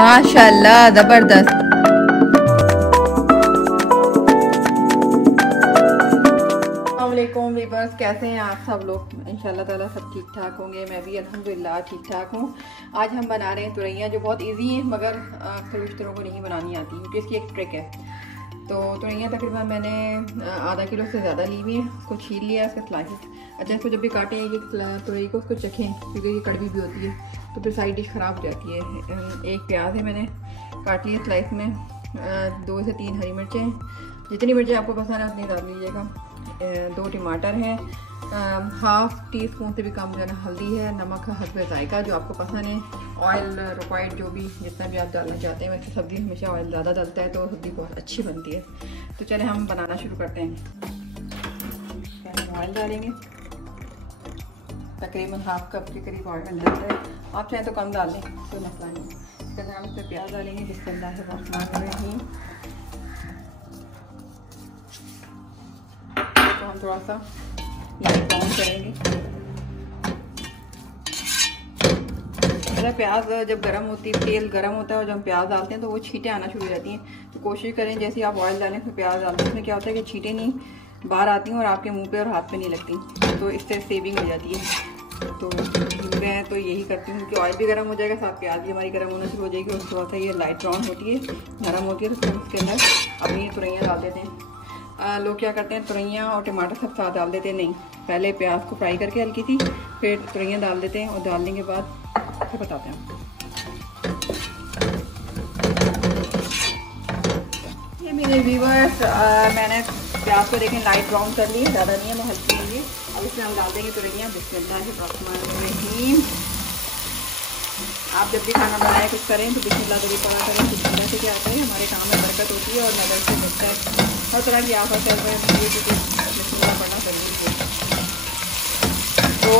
माशाल्लाह ज़बरदस्त। अस्सलामुअलैकुम वीवर्स, कैसे हैं आप सब लोग? इंशाल्लाह ताला सब ठीक ठाक होंगे। मैं भी अल्हम्दुलिल्लाह ठीक ठाक हूँ। आज हम बना रहे हैं तुरैया, जो बहुत इजी है मगर अक्सर रिश्तों को नहीं बनानी आती क्योंकि इसकी एक ट्रिक है। तो तुरैया तकरीबन मैंने आधा किलो से ज़्यादा ली हुई है। उसको छील लिया, इसके स्लाइसेस। अच्छा, इसको जब भी काटें ये तुरई को उसको चखें क्योंकि ये कड़वी भी होती है, तो फिर सारी डिश ख़राब हो जाती है। एक प्याज है मैंने काट लिया स्लाइस में, 2 से 3 हरी मिर्चें, जितनी मिर्चें आपको पसंद है उतनी डाल लीजिएगा। 2 टमाटर हैं, हाफ़ टी स्पून से भी कम जो है ना हल्दी है, नमक है हस्बे जायका जो आपको पसंद है, ऑयल रिक्वायर्ड जो भी जितना भी आप डालना चाहते हैं। वैसे सब्ज़ी हमेशा ऑयल ज़्यादा डलता है तो सब्ज़ी बहुत अच्छी बनती है। तो चले हम बनाना शुरू करते हैं। ऑयल डालेंगे, तकरीबन हाफ कप के करीब ऑयल डलता है। आप चाहें तो कम डाल लें, कोई मसला नहीं। फिर हम इस पर प्याज डालेंगे, बिस्मिल्लाहिर्रहमानिर्रहीम। तो हम थोड़ा सा ये ब्राउन करेंगे। प्याज जब गर्म होती है, तेल गर्म होता है और जब हम प्याज डालते हैं तो वो छींटें आना शुरू हो जाती हैं। तो कोशिश करें जैसे ही आप ऑयल डालें फिर प्याज डालते हैं, उसमें क्या होता है कि छींटें नहीं बाहर आती हैं और आपके मुंह पे और हाथ पे नहीं लगती, तो इससे सेविंग हो जाती है। तो मैं तो यही करती हूँ कि ऑयल भी गर्म हो जाएगा, साथ प्याज भी हमारी गर्म होना शुरू हो जाएगी। और थोड़ा सा ये लाइट ब्राउन होती है, नरम होती है, तो फिर उसके अंदर अपनी ये तुरैया डाल देते हैं। लोग क्या करते हैं, तुरैया और टमाटर सब साथ डाल देते हैं। नहीं, पहले प्याज को फ्राई करके हल्की सी, फिर तुरैया डाल देते हैं और डालने के बाद फिर बताते हैं। ये मेरे व्यूअर्स, मैंने प्याज को देखें लाइट ब्राउन कर ली, ज़्यादा नहीं है, मैं हल्की ली। अब इसमें हम डाल देंगे तुरैया। बिस्मिल्लाहिर्रहमानिर्रहीम। आप जब भी खाना बनाए कुछ करें तो बिस्मिल्लाह जरूर पढ़ा करें। बिस्मिल्लाह से क्या होता है, हमारे काम में बरकत होती है और नज़र से मिलता है। हर तरह की आफत है, बिस्मिल्लाह पढ़ना जरूरी है। तो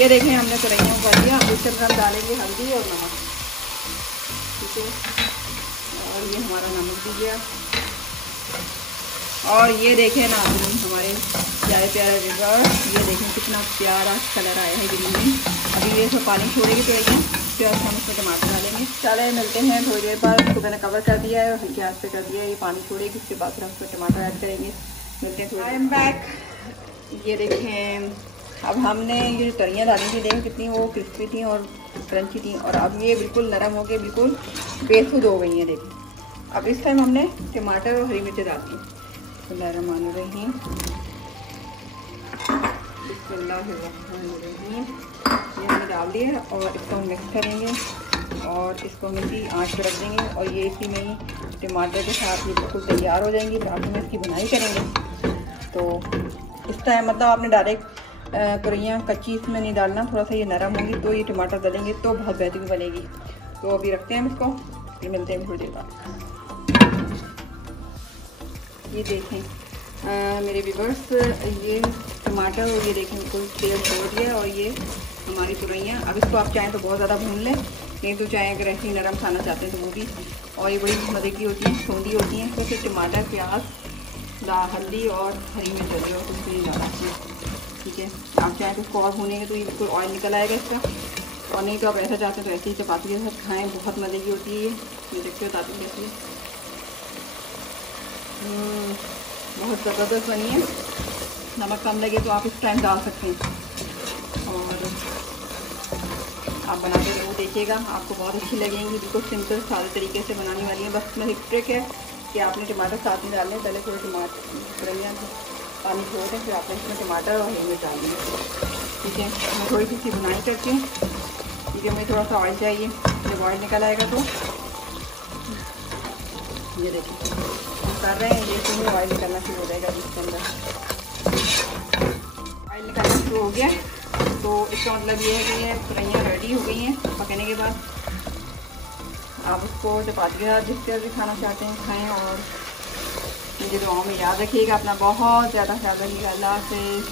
ये देखें हमने तुरैया कर दिया। अब इसके अंदर हम डालेंगे हल्दी और नमक, ठीक है। और ये हमारा नमक भी गया। और ये देखें ना हमारे प्यारे प्यारे रिवर, ये देखें कितना प्यारा कलर आया है ग्रीन में। अभी ये सब पानी छोड़ेगी तुरैया, फिर हम उसमें टमाटर डालेंगे। चले मिलते हैं थोड़ी देर बाद। इसको मैंने कवर कर दिया है और हल्की आंच पे कर दिया है। ये पानी छोड़ेगी, उसके बाद फिर हम उसमें टमाटर ऐड करेंगे। मिलते हैं थोड़ी। I am back. ये देखें, अब हमने ये जो तुरैया डाली थी, देखें कितनी वो क्रिस्पी थी और क्रंची थी, और अब ये बिल्कुल नरम हो गई, बिल्कुल बेसुध हो गई हैं। देखें, अब इस टाइम हमने टमाटर और हरी मिर्ची डाल दी। बिस्मिल्लाहिर्रहमानिर्रहीम, बिस्मिल्लाहिर्रहमानिर्रहीम। ये हमने डाल दिया और इसको हम मिक्स करेंगे और इसको हम इसी आँच पर रख देंगे। और ये इसी में ही टमाटर के साथ ये बिल्कुल तैयार हो जाएंगी। बाद में इसकी बुनाई करेंगे। तो इस टाइम मतलब आपने डायरेक्ट तुरैया कच्ची इसमें नहीं डालना, थोड़ा सा ये नरम होगी तो ये टमाटर डालेंगे तो बहुत बेहतरीन बनेगी। तो अभी रखते हैं हम इसको, ये मिलते हैं थोड़ी देर बाद। ये देखें मेरे व्यूअर्स, ये टमाटर और ये देखें बिल्कुल तेल छोड़ दिया और ये हमारी तुरैया। अब इसको आप चाहें तो बहुत ज़्यादा भून लें, नहीं तो चाहें अगर ऐसे ही नरम खाना चाहते हैं तो वो भी। और ये बड़ी मज़े की होती हैं, सौंधी होती हैं। तो फिर टमाटर, प्याज, हल्दी और हरी मिर्च होती है और कुछ भी नहीं डाला इसमें, ठीक है। आप चाहें तो इसको और भूनेंगे तो ये बिल्कुल ऑयल निकल आएगा इसका। और नहीं तो आप ऐसा चाहते हैं तो ऐसे ही चपाती के साथ खाएँ, बहुत मज़े की होती है ये देखते हो ताकि कैसी है, बहुत ज़बरदस्त बनी है। नमक कम लगे तो आप इस टाइम डाल सकते हैं और आप बनाते जरूर देखिएगा, आपको बहुत अच्छी लगेंगी। बिल्कुल सिंपल सारे तरीके से बनाने वाली है। बस में एक ट्रिक है कि आपने टमाटर साथ में डालने, पहले थोड़े टमाटर तुरैया पानी छोड़ दें, फिर आपने इसमें टमाटर और हरी मिर्च डालनी है, ठीक है। मैं थोड़ी सी बुनाई करती हूँ क्योंकि हमें थोड़ा सा ऑयल चाहिए। जब ऑयल निकल आएगा तो ये देखिए हम कर रहे हैं, ये तो ऑयल निकलना शुरू हो जाएगा। इसके अंदर ऑयल निकलना शुरू हो गया तो इसका मतलब ये है कि ये तुरैया रेडी हो गई हैं। पकने के बाद आप उसको चपाती के साथ जिस तरह भी खाना चाहते हैं खाएं। और मुझे दुआओं में याद रखिएगा, अपना बहुत ज़्यादा ख्याल रखिएगा। अल्लाह हाफ़िज़।